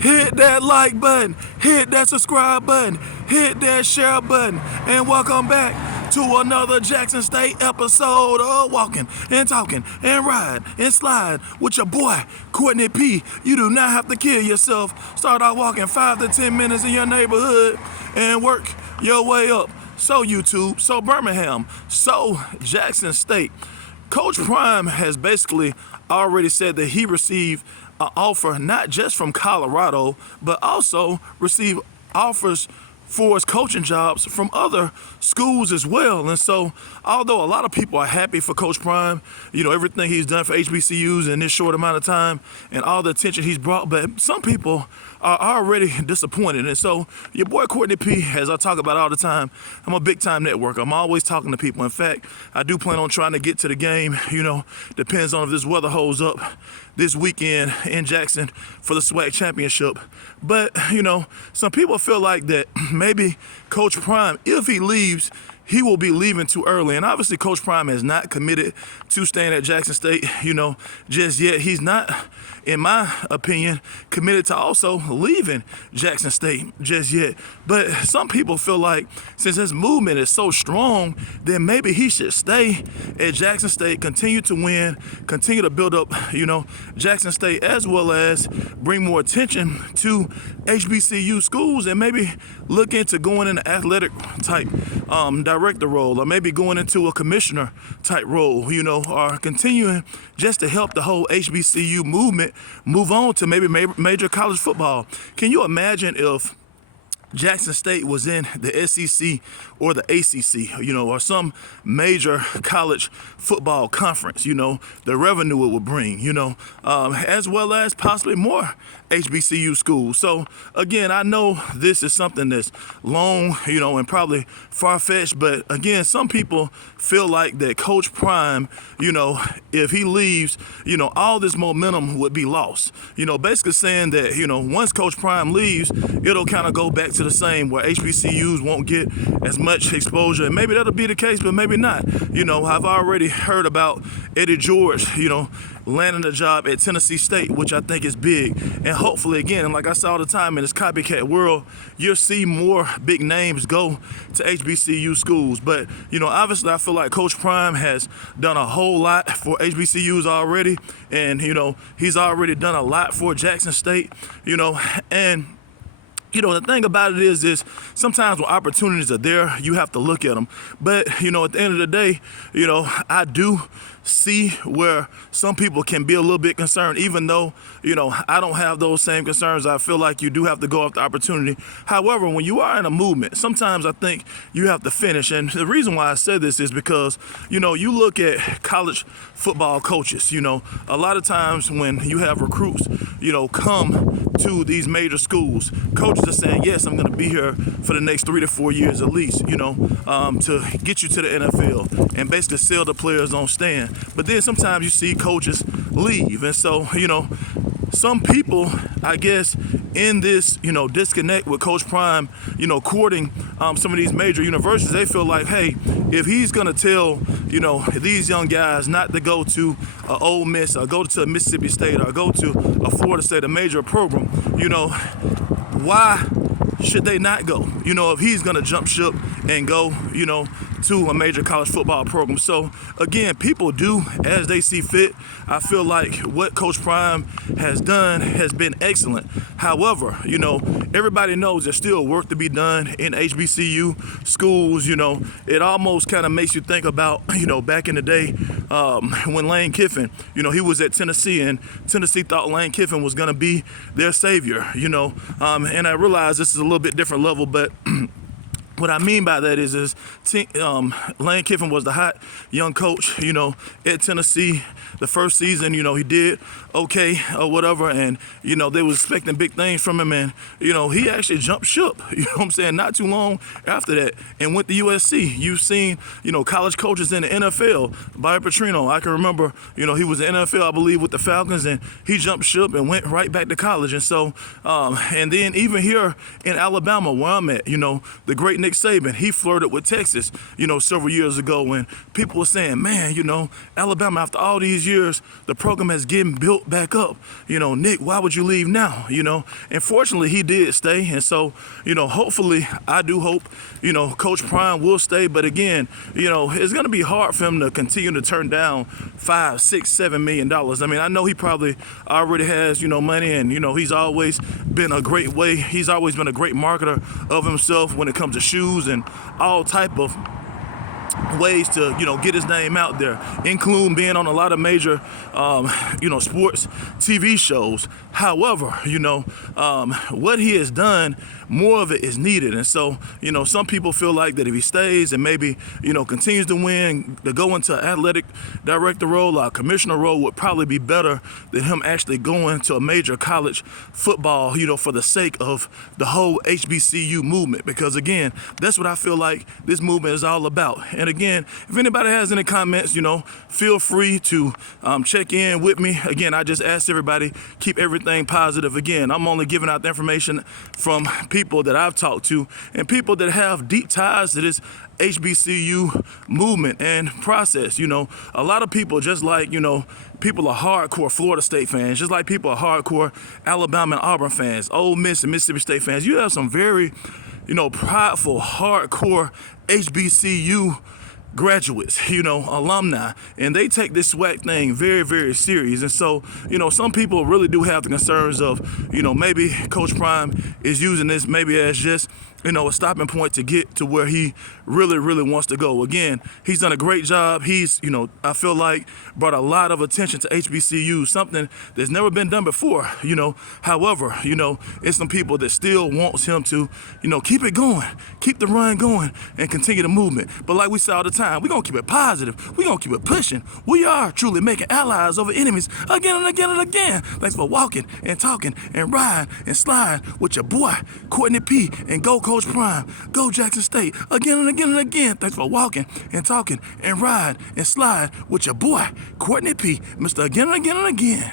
Hit that like button, hit that subscribe button, hit that share button, and welcome back to another Jackson State episode of Walking and Talking and Ride and Slide with your boy, Courtney P. You do not have to kill yourself. Start out walking 5 to 10 minutes in your neighborhood and work your way up. So YouTube, so Birmingham, so Jackson State. Coach Prime has basically already said that he received an offer not just from Colorado, but also received offers for his coaching jobs from other schools as well. And so, although a lot of people are happy for Coach Prime, everything he's done for HBCUs in this short amount of time and all the attention he's brought, but some people are already disappointed. And so, your boy Courtney P, as I talk about all the time, I'm a big-time networker. I'm always talking to people. In fact, I do plan on trying to get to the game. Depends on if this weather holds up this weekend in Jackson for the SWAC championship. But, some people feel like that maybe Coach Prime, if he leaves, he will be leaving too early. And obviously Coach Prime has not committed to staying at Jackson State, just yet. He's not, in my opinion, committed to also leaving Jackson State just yet. But some people feel like since his movement is so strong, then maybe he should stay at Jackson State, continue to win, continue to build up, Jackson State, as well as bring more attention to HBCU schools and maybe look into going in an athletic type director role, or maybe going into a commissioner type role, or continuing just to help the whole HBCU movement move on to maybe major college football. Can you imagine if Jackson State was in the SEC or the ACC, or some major college football conference, the revenue it would bring, as well as possibly more HBCU schools. So again, I know this is something that's long, and probably far-fetched, but again, some people feel like that Coach Prime, if he leaves, all this momentum would be lost. Basically saying that, once Coach Prime leaves, it'll kind of go back to the same, where HBCUs won't get as much exposure. And maybe that'll be the case, but maybe not. I've already heard about Eddie George, landing a job at Tennessee State, which I think is big. And hopefully, again, and like I say all the time in this copycat world, you'll see more big names go to HBCU schools. But, obviously I feel like Coach Prime has done a whole lot for HBCUs already. And, he's already done a lot for Jackson State, and the thing about it is sometimes when opportunities are there, you have to look at them. But, at the end of the day, I do see where some people can be a little bit concerned, even though, I don't have those same concerns. I feel like you do have to go after opportunity. However, when you are in a movement, sometimes I think you have to finish. And the reason why I said this is because, you look at college football coaches, a lot of times when you have recruits, come to these major schools, coaches are saying, yes, I'm going to be here for the next 3 to 4 years at least, to get you to the NFL and basically sell the players on stand. But then sometimes you see coaches leave. And so, some people, I guess, in this, disconnect with Coach Prime, courting some of these major universities, they feel like, hey, if he's going to tell, these young guys not to go to Ole Miss or go to Mississippi State or go to a Florida State, a major program, why should they not go? If he's going to jump ship and go, to a major college football program. So again, people do as they see fit. I feel like what Coach Prime has done has been excellent. However, everybody knows there's still work to be done in HBCU schools. It almost kind of makes you think about, back in the day when Lane Kiffin, he was at Tennessee, and Tennessee thought Lane Kiffin was going to be their savior, and I realize this is a little bit different level, but what I mean by that is Lane Kiffin was the hot young coach, at Tennessee. The first season, he did okay or whatever, and, they was expecting big things from him, and, he actually jumped ship, not too long after that, and went to USC. You've seen, college coaches in the NFL. Bobby Petrino, I can remember, he was in the NFL, I believe, with the Falcons, and he jumped ship and went right back to college. And so, and then even here in Alabama, where I'm at, the great Nick Saban, he flirted with Texas, several years ago, when people were saying, man, Alabama, after all these years, the program has been built built back up. Nick, why would you leave now? And fortunately, he did stay. And so, hopefully, I do hope, Coach Prime will stay. But again, it's going to be hard for him to continue to turn down $5, $6, $7 million. I mean, I know he probably already has, money, and, he's always been a great way. He's always been a great marketer of himself when it comes to shoes and all type of ways to get his name out there, including being on a lot of major sports TV shows. However, what he has done, more of it is needed. And so some people feel like that if he stays and maybe continues to win, to go into an athletic director role or commissioner role would probably be better than him actually going to a major college football, for the sake of the whole HBCU movement. Because again, that's what I feel like this movement is all about. And again, if anybody has any comments, feel free to check in with me. Again, I just ask everybody, keep everything positive. Again, I'm only giving out the information from people that I've talked to and people that have deep ties to this HBCU movement and process. A lot of people, just like, people are hardcore Florida State fans, just like people are hardcore Alabama and Auburn fans, Ole Miss and Mississippi State fans. You have some very, prideful, hardcore HBCU graduates, alumni, and they take this SWAC thing very, very serious. And so, some people really do have the concerns of, maybe Coach Prime is using this maybe as just, a stopping point to get to where he really, really wants to go. Again, he's done a great job. He's, I feel like brought a lot of attention to HBCU, something that's never been done before, However, it's some people that still wants him to, keep it going, keep the run going, and continue the movement. But like we say all the time, we're going to keep it positive. We're going to keep it pushing. We are truly making allies over enemies again and again and again. Thanks for walking and talking and riding and sliding with your boy, Courtney P. And go Coach Prime. Go Jackson State. Again and again and again. Thanks for walking and talking and riding and sliding with your boy, Courtney P. Mr. Again and again and again.